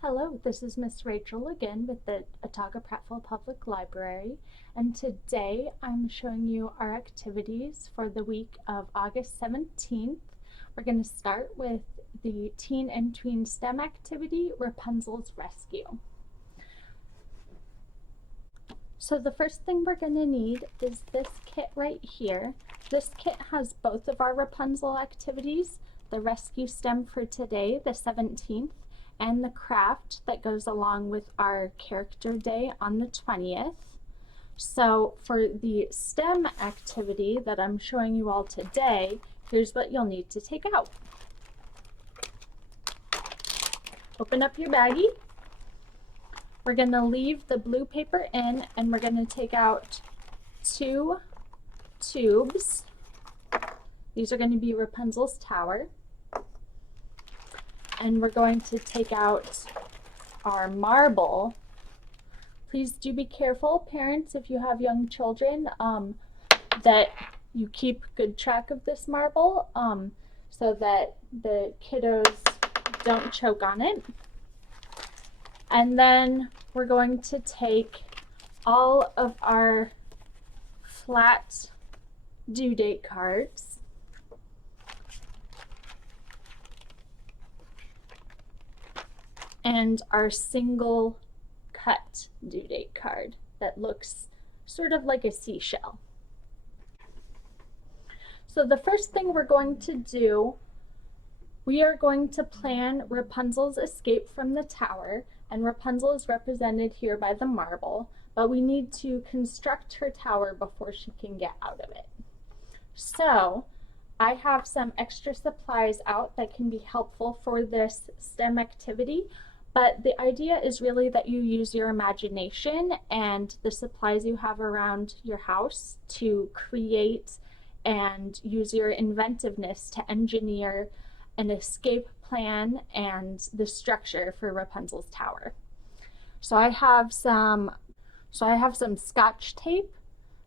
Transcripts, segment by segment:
Hello, this is Miss Rachel again with the Otago Prattville Public Library, and today I'm showing you our activities for the week of August 17th. We're going to start with the Teen and Tween STEM activity, Rapunzel's Rescue. So the first thing we're going to need is this kit right here. This kit has both of our Rapunzel activities, the rescue STEM for today, the 17th, and the craft that goes along with our character day on the 20th. So for the STEM activity that I'm showing you all today, here's what you'll need to take out. Open up your baggie. We're going to leave the blue paper in, and we're going to take out 2 tubes. These are going to be Rapunzel's tower. And we're going to take out our marble. Please do be careful, parents, if you have young children, that you keep good track of this marble so that the kiddos don't choke on it. And then we're going to take all of our flat due date cards and our single cut due date card that looks sort of like a seashell. So the first thing we're going to do, we are going to plan Rapunzel's escape from the tower, and Rapunzel is represented here by the marble, but we need to construct her tower before she can get out of it. So I have some extra supplies out that can be helpful for this STEM activity. But the idea is really that you use your imagination and the supplies you have around your house to create and use your inventiveness to engineer an escape plan and the structure for Rapunzel's tower. So I have some Scotch tape,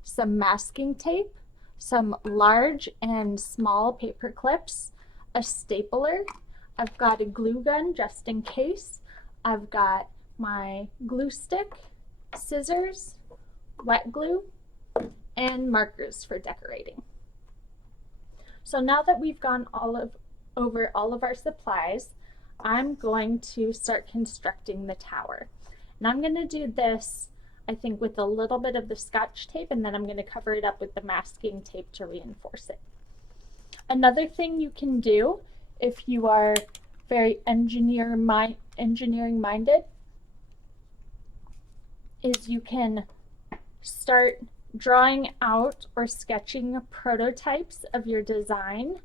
some masking tape, some large and small paper clips, a stapler. I've got a glue gun just in case. I've got my glue stick, scissors, wet glue, and markers for decorating. So now that we've gone over all of our supplies, I'm going to start constructing the tower. And I'm going to do this, I think, with a little bit of the Scotch tape, and then I'm going to cover it up with the masking tape to reinforce it. Another thing you can do if you are very engineering minded is you can start drawing out or sketching prototypes of your design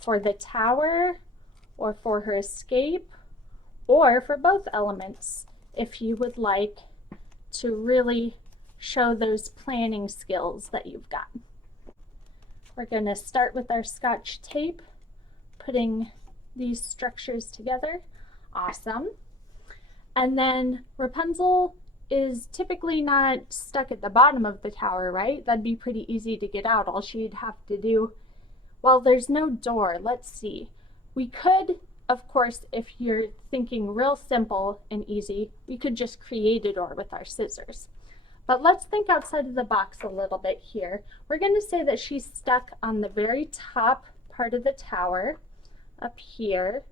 for the tower or for her escape or for both elements if you would like to really show those planning skills that you've got. We're going to start with our Scotch tape, putting these structures together. Awesome. And then Rapunzel is typically not stuck at the bottom of the tower, right? That'd be pretty easy to get out. All she'd have to do, well, there's no door. Let's see. We could, of course, if you're thinking real simple and easy, we could just create a door with our scissors. But let's think outside of the box a little bit here. We're going to say that she's stuck on the very top part of the tower up here.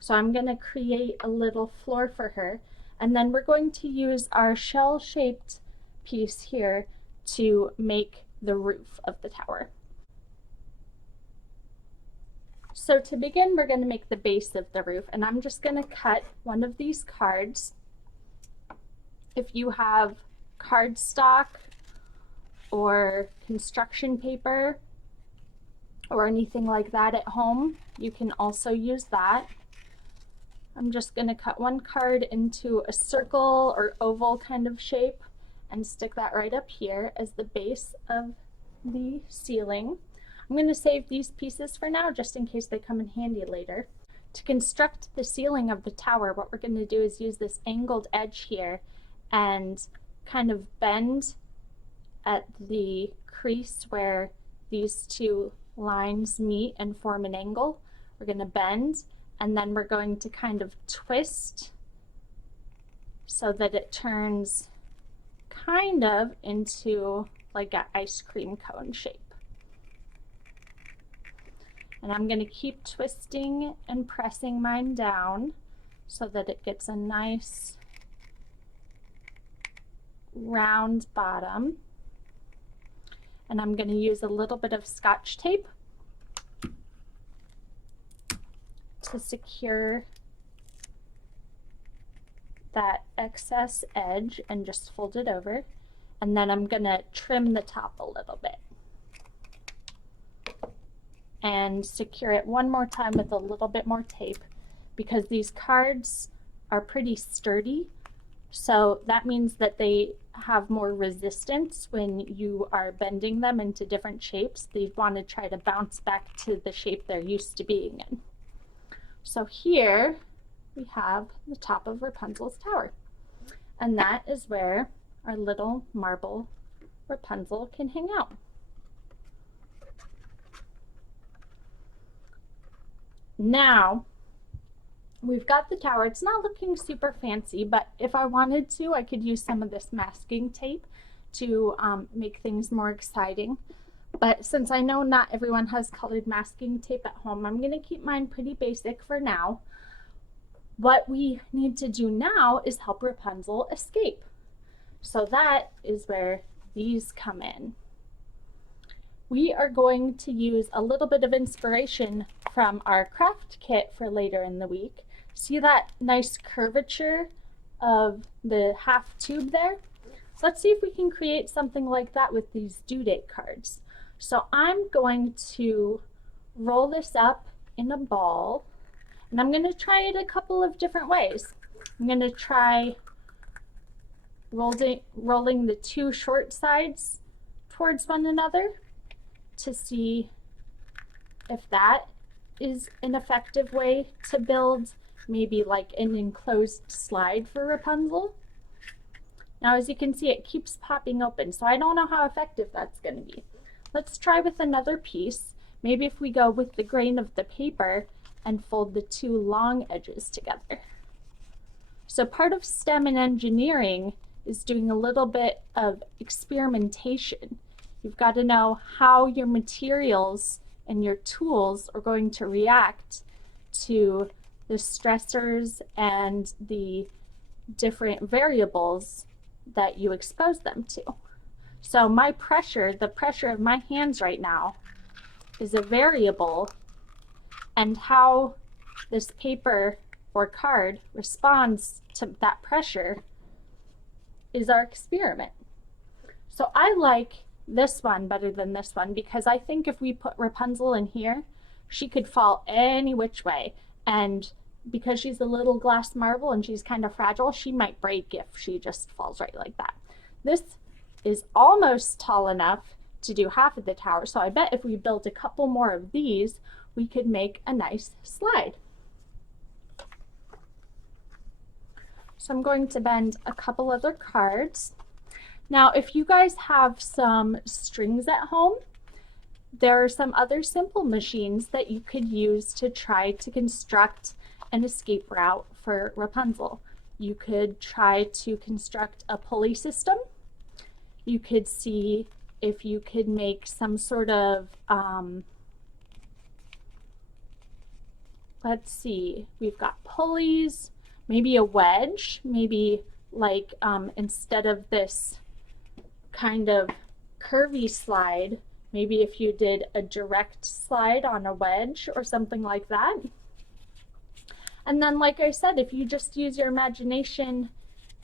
So I'm going to create a little floor for her, and then we're going to use our shell-shaped piece here to make the roof of the tower. So to begin, we're going to make the base of the roof, and I'm just going to cut one of these cards. If you have cardstock or construction paper or anything like that at home, you can also use that. I'm just going to cut one card into a circle or oval kind of shape and stick that right up here as the base of the ceiling. I'm going to save these pieces for now just in case they come in handy later. To construct the ceiling of the tower, what we're going to do is use this angled edge here and kind of bend at the crease where these two lines meet and form an angle. We're going to bend, and then we're going to kind of twist so that it turns kind of into like an ice cream cone shape. And I'm going to keep twisting and pressing mine down so that it gets a nice round bottom. And I'm going to use a little bit of Scotch tape to secure that excess edge and just fold it over. And then I'm going to trim the top a little bit and secure it one more time with a little bit more tape, because these cards are pretty sturdy. So that means that they have more resistance when you are bending them into different shapes. They want to try to bounce back to the shape they're used to being in. So here we have the top of Rapunzel's tower. And that is where our little marble Rapunzel can hang out. Now, we've got the tower. It's not looking super fancy, but if I wanted to, I could use some of this masking tape to make things more exciting. But since I know not everyone has colored masking tape at home, I'm going to keep mine pretty basic for now. What we need to do now is help Rapunzel escape. So that is where these come in. We are going to use a little bit of inspiration from our craft kit for later in the week. See that nice curvature of the half tube there? So let's see if we can create something like that with these due date cards. So I'm going to roll this up in a ball, and I'm going to try it a couple of different ways. I'm going to try rolling the two short sides towards one another to see if that is an effective way to build maybe like an enclosed slide for Rapunzel. Now, as you can see, it keeps popping open, so I don't know how effective that's going to be. Let's try with another piece. Maybe if we go with the grain of the paper and fold the two long edges together. So part of STEM and engineering is doing a little bit of experimentation. You've got to know how your materials and your tools are going to react to the stressors and the different variables that you expose them to. So my pressure, the pressure of my hands right now, is a variable, and how this paper or card responds to that pressure is our experiment. So I like this one better than this one, because I think if we put Rapunzel in here, she could fall any which way, and because she's a little glass marble and she's kind of fragile, she might break if she just falls right like that. This is almost tall enough to do half of the tower, so I bet if we built a couple more of these, we could make a nice slide. So I'm going to bend a couple other cards. Now, if you guys have some strings at home, there are some other simple machines that you could use to try to construct an escape route for Rapunzel. You could try to construct a pulley system. You could see if you could make some sort of, let's see, we've got pulleys, maybe a wedge, maybe like instead of this kind of curvy slide, maybe if you did a direct slide on a wedge or something like that. And then, like I said, if you just use your imagination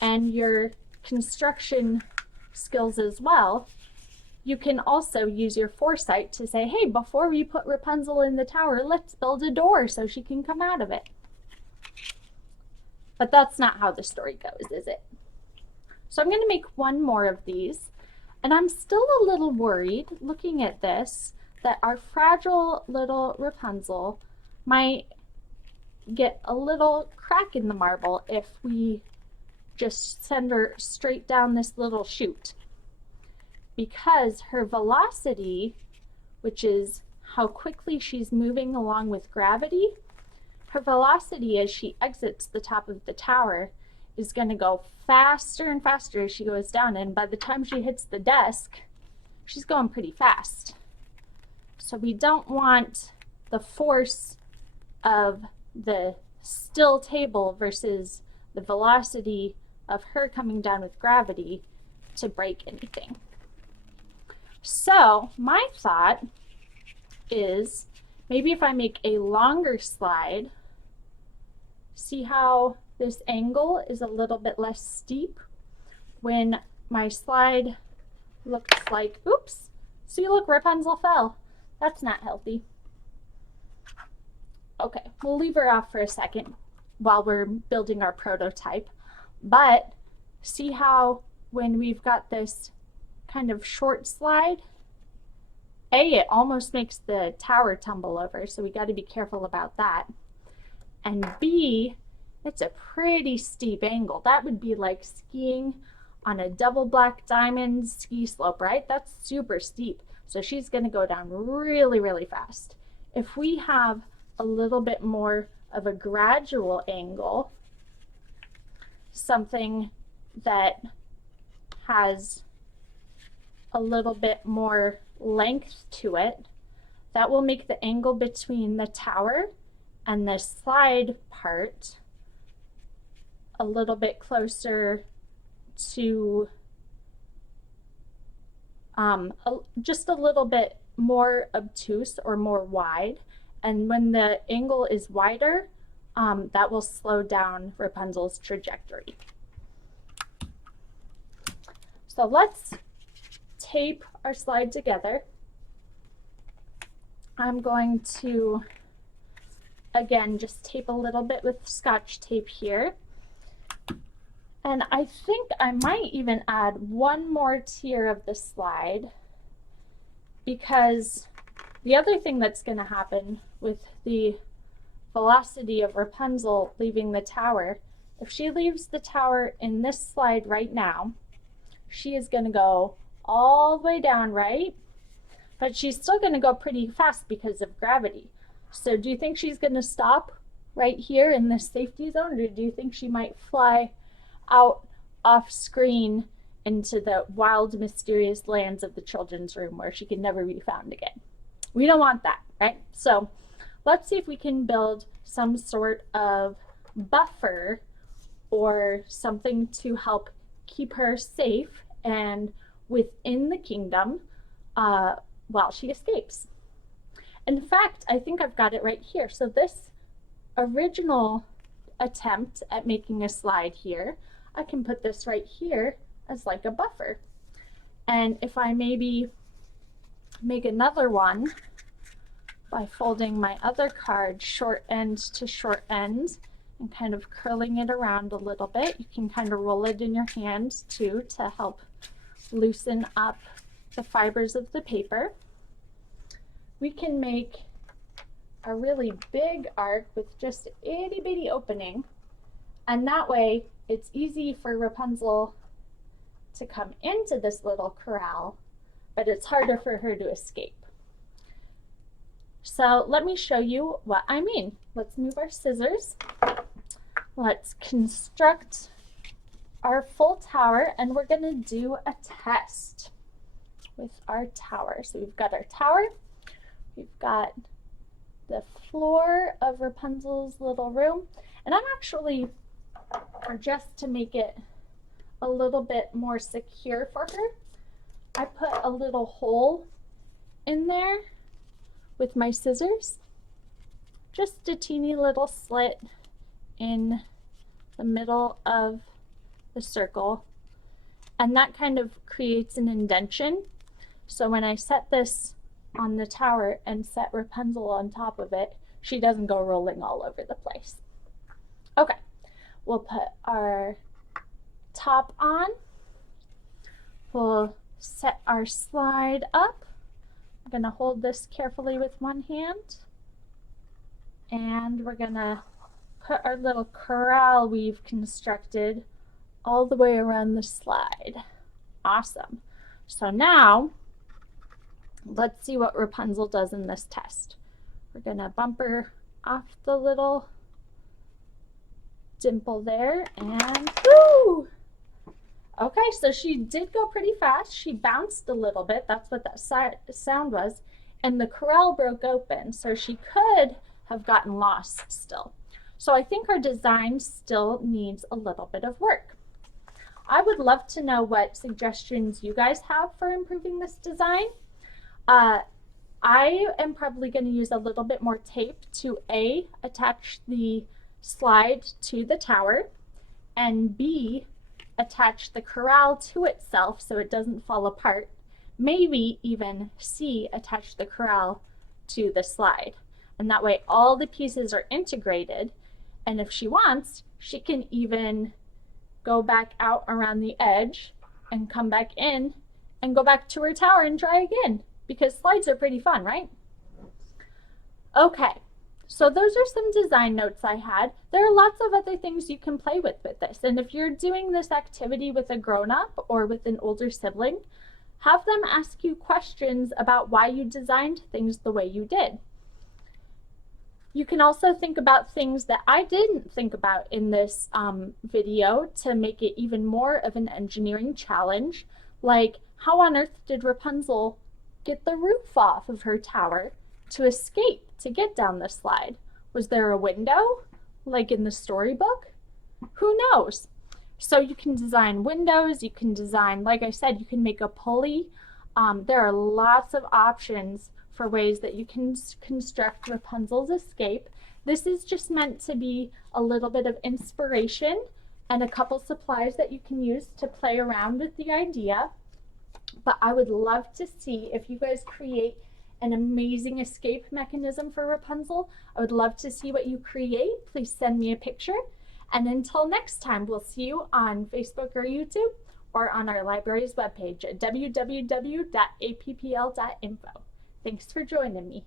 and your construction skills as well, you can also use your foresight to say, hey, before we put Rapunzel in the tower, let's build a door so she can come out of it. But that's not how the story goes, is it? So I'm going to make one more of these. And I'm still a little worried, looking at this, that our fragile little Rapunzel might get a little crack in the marble if we just send her straight down this little chute. Because her velocity, which is how quickly she's moving along with gravity, her velocity as she exits the top of the tower is going to go faster and faster as she goes down, and by the time she hits the desk, she's going pretty fast. So we don't want the force of the still table versus the velocity of her coming down with gravity to break anything. So my thought is maybe if I make a longer slide, see how this angle is a little bit less steep when my slide looks like, oops, see, look, Rapunzel fell. That's not healthy. Okay, we'll leave her off for a second while we're building our prototype. But see how when we've got this kind of short slide, A, it almost makes the tower tumble over, so we got to be careful about that. And B, it's a pretty steep angle. That would be like skiing on a double black diamond ski slope, right? That's super steep. So she's going to go down really, really fast. If we have a little bit more of a gradual angle, something that has a little bit more length to it, that will make the angle between the tower and the slide part a little bit closer to just a little bit more obtuse or more wide. And when the angle is wider, that will slow down Rapunzel's trajectory. So let's tape our slide together. I'm going to, again, just tape a little bit with Scotch tape here. And I think I might even add one more tier of the slide, because the other thing that's going to happen with the velocity of Rapunzel leaving the tower, if she leaves the tower in this slide right now, she is going to go all the way down, right? But she's still going to go pretty fast because of gravity. So do you think she's going to stop right here in this safety zone, or do you think she might fly out off screen into the wild, mysterious lands of the children's room where she can never be found again? We don't want that, right? So let's see if we can build some sort of buffer or something to help keep her safe and within the kingdom while she escapes. In fact, I think I've got it right here. So this original attempt at making a slide here, I can put this right here as like a buffer. And if I maybe make another one by folding my other card short end to short end and kind of curling it around a little bit, you can kind of roll it in your hand too to help loosen up the fibers of the paper. We can make a really big arc with just an itty bitty opening, and that way it's easy for Rapunzel to come into this little corral, but it's harder for her to escape. So let me show you what I mean. Let's move our scissors. Let's construct our full tower, and we're going to do a test with our tower. So we've got our tower, we've got the floor of Rapunzel's little room, and I'm actually, just to make it a little bit more secure for her, I put a little hole in there with my scissors, just a teeny little slit in the middle of the circle, and that kind of creates an indentation. So when I set this on the tower and set Rapunzel on top of it, she doesn't go rolling all over the place. Okay, we'll put our top on. We'll set our slide up. I'm going to hold this carefully with one hand, and we're going to put our little corral we've constructed all the way around the slide. Awesome. So now let's see what Rapunzel does in this test. We're going to bump her off the little dimple there, and woo! Okay, so she did go pretty fast. She bounced a little bit. That's what that sound was. And the corral broke open, so she could have gotten lost still. So I think our design still needs a little bit of work. I would love to know what suggestions you guys have for improving this design. I am probably going to use a little bit more tape to A, attach the slide to the tower, and B, attach the corral to itself so it doesn't fall apart. Maybe even C, attach the corral to the slide. And that way all the pieces are integrated. And if she wants, she can even go back out around the edge and come back in and go back to her tower and try again, because slides are pretty fun, right? Okay, so those are some design notes I had. There are lots of other things you can play with this. And if you're doing this activity with a grown-up or with an older sibling, have them ask you questions about why you designed things the way you did. You can also think about things that I didn't think about in this video to make it even more of an engineering challenge, like how on earth did Rapunzel get the roof off of her tower to escape to get down the slide? Was there a window, like in the storybook? Who knows? So you can design windows, you can design, like I said, you can make a pulley. There are lots of options for ways that you can construct Rapunzel's escape. This is just meant to be a little bit of inspiration and a couple supplies that you can use to play around with the idea. But I would love to see if you guys create an amazing escape mechanism for Rapunzel. I would love to see what you create. Please send me a picture. And until next time, we'll see you on Facebook or YouTube or on our library's webpage at www.appl.info. Thanks for joining me.